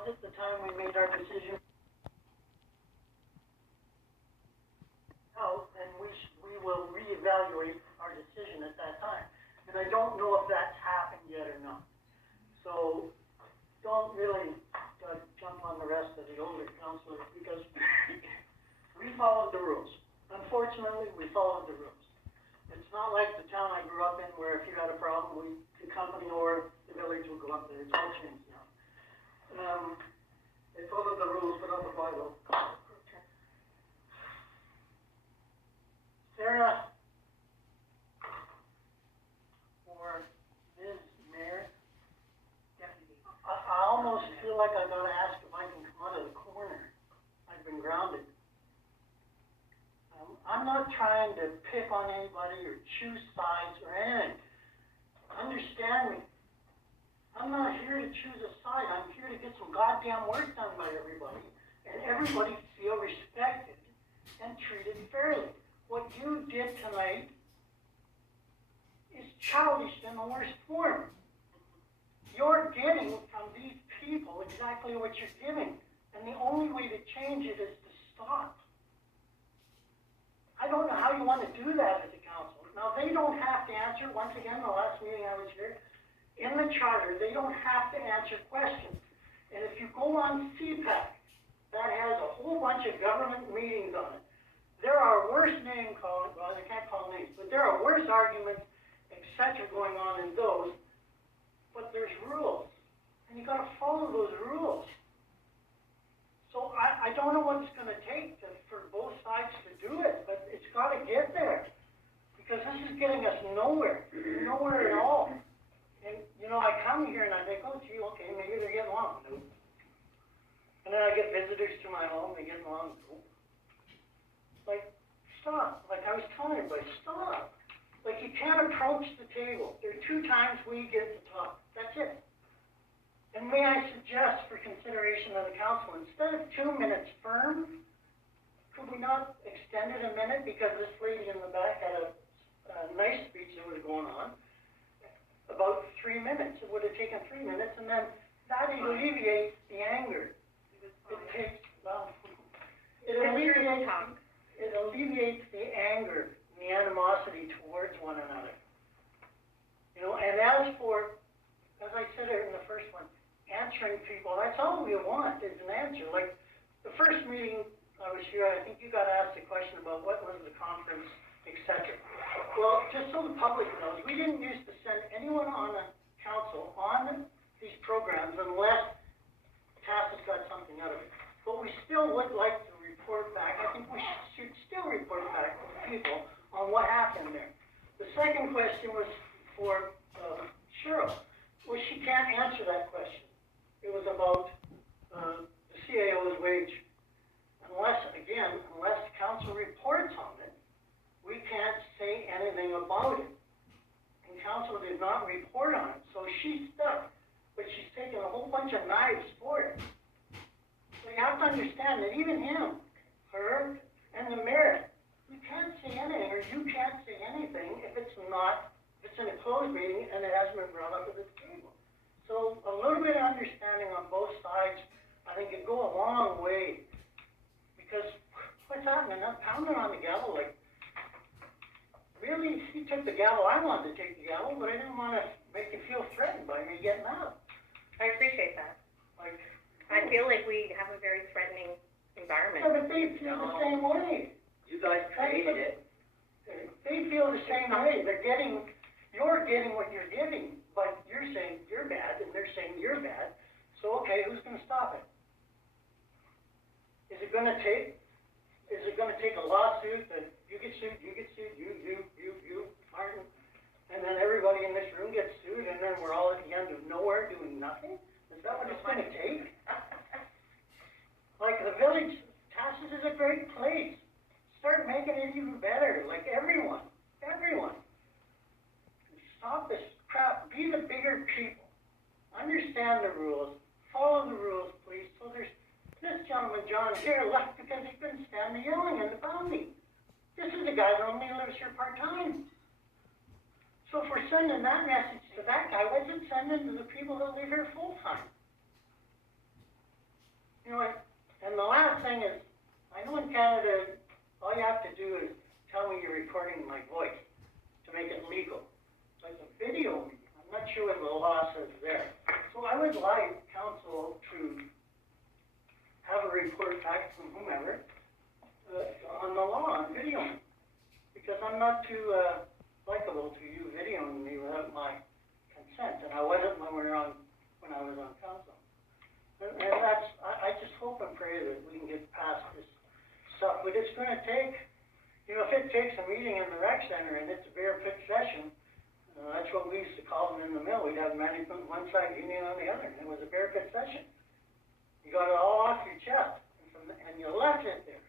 Was it the time we made our decision? No, and we will reevaluate our decision at that time. And I don't know if that's happened yet or not. So don't really jump on the rest of the older councilors because we followed the rules. Unfortunately, we followed the rules. It's not like the town I grew up in where if you had a problem, the company or the village would go up there. It's all changed now. They followed the rules, but not the bylaw. Sarah, or Ms. Mayor, I almost feel like I gotta ask if I can come out of the corner. I've been grounded. I'm not trying to pick on anybody or choose sides or anything. Understand me. I'm not here to choose a side. I'm here to get some goddamn work done by everybody, and everybody feel respected and treated fairly. What you did tonight is childish in the worst form. You're getting from these people exactly what you're giving, and the only way to change it is to stop. I don't know how you want to do that as a council. Now, they don't have to answer, once again, the last meeting I was here, in the charter, they don't have to answer questions. And if you go on CPAC, that has a whole bunch of government meetings on it. There are worse name calling, well, I can't call names, but there are worse arguments, etc. going on in those, but there's rules, and you gotta follow those rules. So I don't know what it's gonna take for both sides to do it, but it's gotta get there, because this is getting us nowhere at all. And, you know, I come here and I think, oh, gee, okay, maybe they're getting along. Nope. And then I get visitors to my home, they get along. Nope. Like, stop. Like I was telling everybody, stop. Like, you can't approach the table. There are 2 times we get to talk. That's it. And may I suggest for consideration of the council, instead of 2 minutes firm, could we not extend it a minute? Because this lady in the back had a nice speech that was going on. About 3 minutes. It would have taken 3 minutes, and then that alleviates the anger. It takes, well, it alleviates the anger and the animosity towards one another. You know, and as for, as I said in the first one, answering people, that's all we want is an answer. Like the first meeting I was here, I think you got asked a question about what was the conference, etc. Well, just so the public knows, we didn't used to send anyone on the council on these programs unless Tahsis got something out of it. But we still would like to report back. I think we should still report back to the people on what happened there. The second question was for Cheryl. Well, she can't answer that question. It was about the CAO's wage. Unless council reports on it, we can't say anything about it. And council did not report on it, so she's stuck. But she's taken a whole bunch of knives for it. So you have to understand that even him, her, and the mayor, you can't say anything, or you can't say anything if it's in a closed meeting and it hasn't been brought up to the table. So a little bit of understanding on both sides, I think it'd go a long way. Because what's happening? I'm pounding on the gavel like, really, he took the gavel. I wanted to take the gavel, but I didn't want to make you feel threatened by me getting out. I appreciate that. Like, I feel like we have a very threatening environment. yeah, but they feel the same way. You guys created it. They feel the same way. You're getting what you're getting, but you're saying you're bad, and they're saying you're bad. So, okay, who's going to stop it? Is it going to take a lawsuit that you get sued, you, Martin, and then everybody in this room gets sued, and then we're all at the end of nowhere doing nothing? Is that what it's going to take? Like the village, Tahsis is a great place. Start making it even better, like everyone. Stop this crap. Be the bigger people. Understand the rules. Follow the rules, please. So there's this gentleman, John, here left because he couldn't stand the yelling and the pounding. This is the guy that only lives here part-time. So if we're sending that message to that guy, what's it sending to the people that live here full-time? thing is, I know in Canada, all you have to do is tell me you're recording my voice to make it legal. But the video, I'm not sure what the law says there. So I would like council to have a report back from whomever on the law on video, because I'm not too likable to you videoing me without my consent, and I wasn't when I was on council. And that's, I just hope and pray that we can get past this stuff, but it's gonna take, you know, if it takes a meeting in the rec center and it's a bear pit session, that's what we used to call them in the mill. We'd have management one side, union on the other, and it was a bear pit session. You got it all off your chest, and you left it there.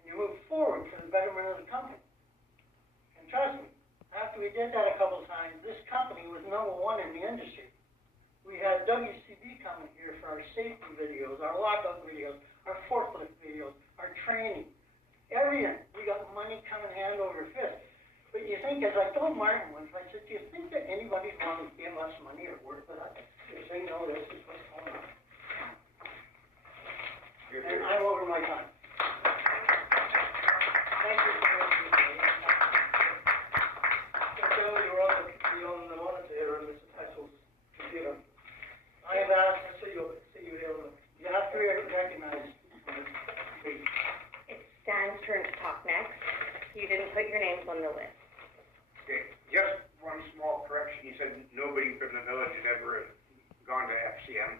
And you moved forward for the betterment of the company. And trust me, after we did that a couple of times, this company was number one in the industry. We had WCB coming here for our safety videos, our lockout videos, our forklift videos, our training, everything. We got money coming hand over fist. But you think, as I told Martin once, I said, do you think that anybody's going to give us money or work with us if they know this is what's going on? And I'm over my time. Thank you for listening to me. You're on the monitor here on Mr. Tahsis' computer. I have asked, I see you here on the. you have to recognize, please. It's Stan's turn to talk next. You didn't put your names on the list. Okay, just one small correction. You said nobody from the village had ever gone to FCM.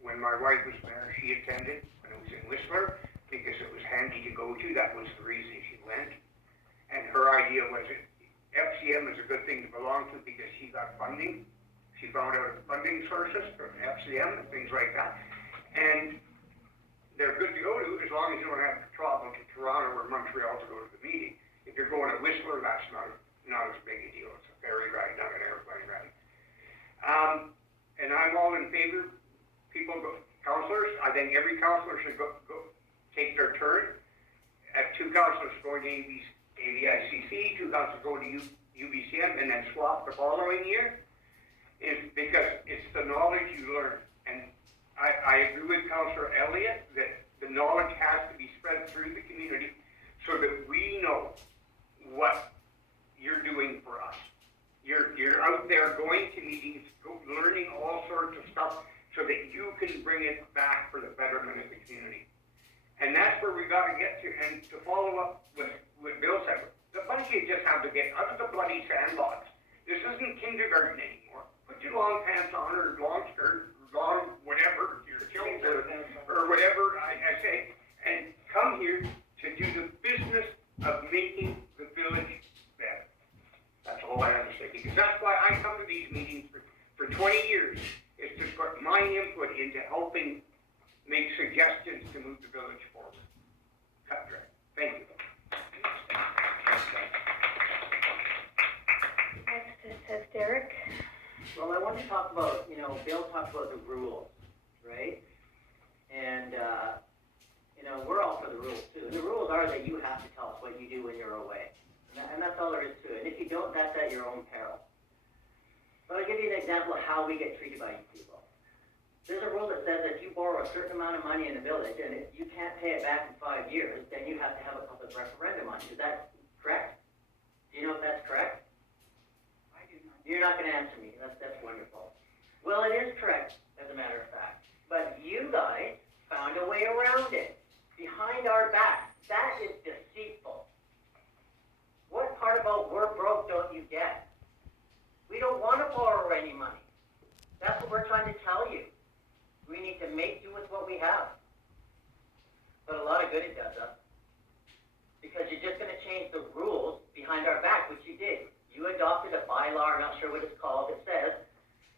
When my wife was mayor, she attended when it was in Whistler because it was handy to go to. That was the reason she went. And her idea was that FCM is a good thing to belong to because she got funding. She found out funding sources from FCM and things like that. And they're good to go to as long as you don't have to travel to Toronto or Montreal to go to the meeting. If you're going to Whistler, that's not as big a deal. It's a ferry ride, not an airplane ride. And I'm all in favor. Councilors, I think every councilor should go take their turn. Have two councilors going to AVICC, two councilors going to UBCM, and then swap the following year. Is because it's the knowledge you learn. And I agree with Councilor Elliott that the knowledge has to be spread through the community so that we know what you're doing for us. You're out there going to meetings, learning all sorts of stuff so that you can bring it back for the betterment of the community. And that's where we got to get to. And to follow up with Bill said, the bunch you just have to get out of the bloody sandbox. This isn't kindergarten anymore. Put your long pants on or long skirt, long whatever, your kilts or whatever I say, and come here to do the business of making the village better. That's all I understand, because that's why I come to these meetings for 20 years, is to put my input into helping make suggestions to move the village forward. Cut direct. Thank you. Next says Derek. Well, I want to talk about, Bill talked about the rules, right? And, we're all for the rules too. The rules are that you have to tell us what you do when you're away. And that's all there is to it. And if you don't, that's at your own peril. But I'll give you an example of how we get treated by you people. There's a rule that says that if you borrow a certain amount of money in the village and if you can't pay it back in 5 years, then you have to have a public referendum on it. Is that correct? Do you know if that's correct? I do not. You're not going to answer me. That's wonderful. Well, it is correct, as a matter of fact. But you guys found a way around it. Behind our back. That is deceitful. What part about we're broke don't you get? We don't want to borrow any money. That's what we're trying to tell you. We need to make do with what we have. But a lot of good it does us. Because you're just going to change the rules behind our back, which you did. You adopted a bylaw, I'm not sure what it's called, that says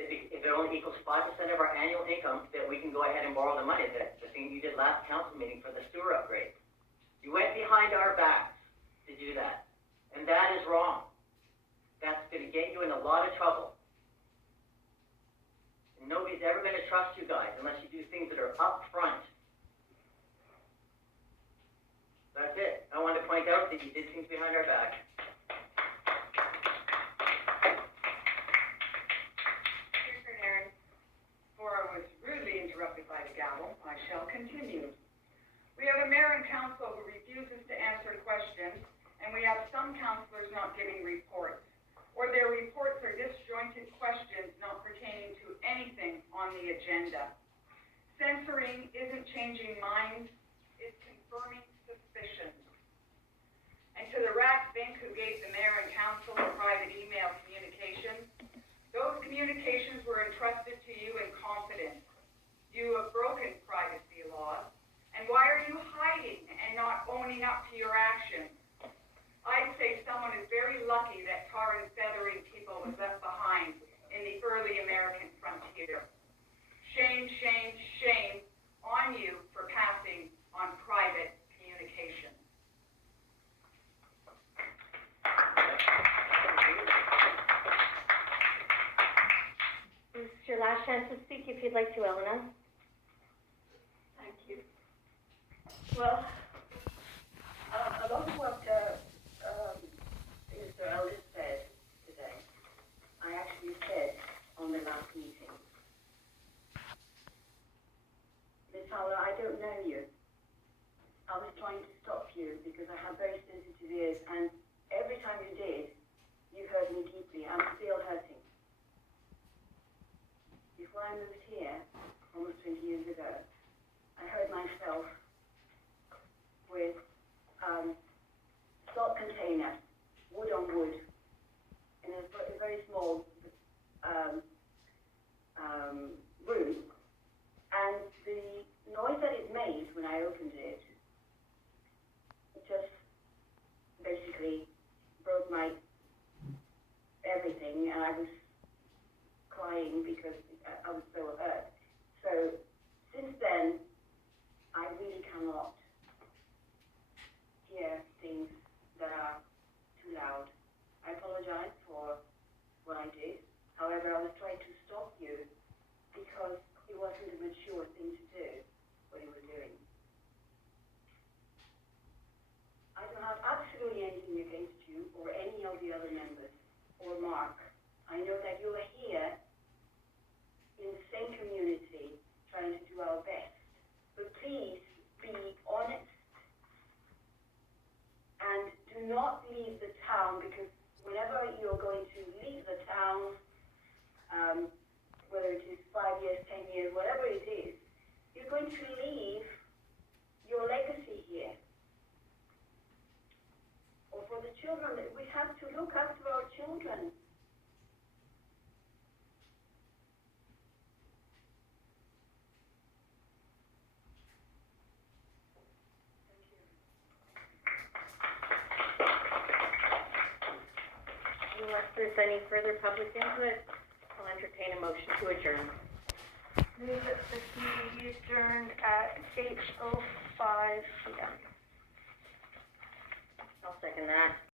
that if it only equals 5% of our annual income, that we can go ahead and borrow the money. That the thing you did last council meeting for the sewer upgrade. You went behind our backs to do that. And that is wrong. That's going to get you in a lot of trouble. And nobody's ever going to trust you guys unless you do things that are up front. That's it. I wanted to point out that you did things behind our back. Aaron, before I was rudely interrupted by the gavel, I shall continue. We have a mayor and council who refuses to answer questions, and we have some councilors not giving reports, or their reports are disjointed questions not pertaining to anything on the agenda. Censoring isn't changing minds, it's confirming suspicions. And to the rat fink who gave the mayor and council a private email communication, those communications were entrusted to you in confidence. You have broken privacy laws, and why are you hiding and not owning up to your actions? I'd say someone is very lucky that tar and feathering people was left behind in the early American frontier. Shame, shame, shame on you for passing on private communication. This is your last chance to speak if you'd like to, Elena. Thank you. Well, a lot of what Mr. Ellis said today, I actually said on the last meeting. Ms. Fowler, I don't know you. I was trying to stop you because I have very sensitive ears, and every time you did, you hurt me deeply. I'm still hurting. Before I moved here, almost 20 years ago, I hurt myself with salt container, wood on wood, in a very small room, and the noise that it made when I opened it just basically broke my everything, and I was crying because I was so hurt. So since then, I really cannot hear things that are too loud. I apologize for what I did. However, I was trying to stop you because it wasn't a mature thing to do, what you were doing. I don't have absolutely anything against you or any of the other members or Mark. I know that you are here in the same community trying to do our best. But please be honest and do not leave the town, because whenever you're going to leave the town, whether it is 5 years, 10 years, whatever it is, you're going to leave your legacy here. Or for the children, we have to look after our children. Unless there's any further public input, I'll entertain a motion to adjourn. Move that this meeting be adjourned at 8:05 p.m. I'll second that.